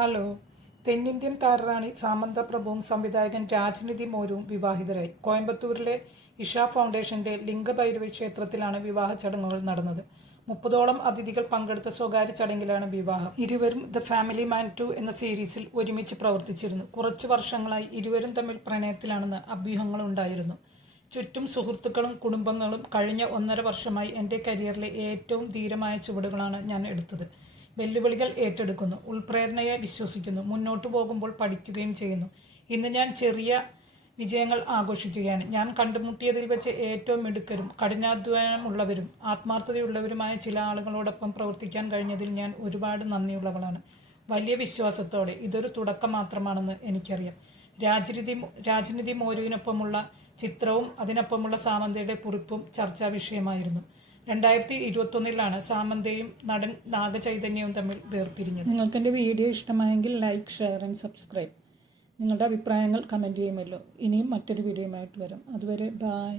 Hello. തെന്നിന്ത്യൻ താരറാണി സാമന്ത പ്രഭുവും സംവിധായകൻ രാജ്നിധി മോരുവും വിവാഹിതരായി. കോയമ്പത്തൂരിലെ ഇഷ ഫൗണ്ടേഷന്റെ ലിംഗഭൈരവി ക്ഷേത്രത്തിലാണ് വിവാഹ ചടങ്ങുകൾ നടന്നത്. 30ഓളം അതിഥികൾ പങ്കെടുത്ത സ്വകാര്യ ചടങ്ങിലാണ് വിവാഹം. ഇരുവരും ദ ഫാമിലി മാൻ 2 എന്ന സീരീസിൽ ഒരുമിച്ച് പ്രവർത്തിച്ചിരുന്നു. കുറച്ചു വർഷങ്ങളായി ഇരുവരും തമ്മിൽ പ്രണയത്തിലാണെന്ന് അഭ്യൂഹങ്ങളുണ്ടായിരുന്നു. ചുറ്റും സുഹൃത്തുക്കളും കുടുംബങ്ങളും. കഴിഞ്ഞ 1.5 വർഷമായി എൻ്റെ കരിയറിലെ ഏറ്റവും ധീരമായ ചുവടുകളാണ് ഞാൻ എടുത്തത്. വെല്ലുവിളികൾ ഏറ്റെടുക്കുന്നു, ഉൾപ്രേരണയെ വിശ്വസിക്കുന്നു, മുന്നോട്ടു പോകുമ്പോൾ പഠിക്കുകയും ചെയ്യുന്നു. ഇന്ന് ഞാൻ ചെറിയ വിജയങ്ങൾ ആഘോഷിക്കുകയാണ്. ഞാൻ കണ്ടുമുട്ടിയതിൽ വെച്ച് ഏറ്റവും മിടുക്കരും കഠിനാധ്വാനമുള്ളവരും ആത്മാർത്ഥതയുള്ളവരുമായ ചില ആളുകളോടൊപ്പം പ്രവർത്തിക്കാൻ കഴിഞ്ഞതിൽ ഞാൻ ഒരുപാട് നന്ദിയുള്ളവളാണ്. വലിയ വിശ്വാസത്തോടെ ഇതൊരു തുടക്കം മാത്രമാണെന്ന് എനിക്കറിയാം. രാജ്നിധി മോരുവിനൊപ്പമുള്ള ചിത്രവും അതിനൊപ്പമുള്ള സാമന്തയുടെ കുറിപ്പും ചർച്ചാ വിഷയമായിരുന്നു. 2021 സാമന്തയും നടൻ നാഗചൈതന്യവും തമ്മിൽ വേർപിരിഞ്ഞത്. നിങ്ങൾക്ക് എൻ്റെ വീഡിയോ ഇഷ്ടമായെങ്കിൽ ലൈക്ക്, ഷെയർ ആൻഡ് സബ്സ്ക്രൈബ്. നിങ്ങളുടെ അഭിപ്രായങ്ങൾ കമൻറ്റ് ചെയ്യുമല്ലോ. ഇനിയും മറ്റൊരു വീഡിയോയുമായിട്ട് വരാം. അതുവരെ ബായ്.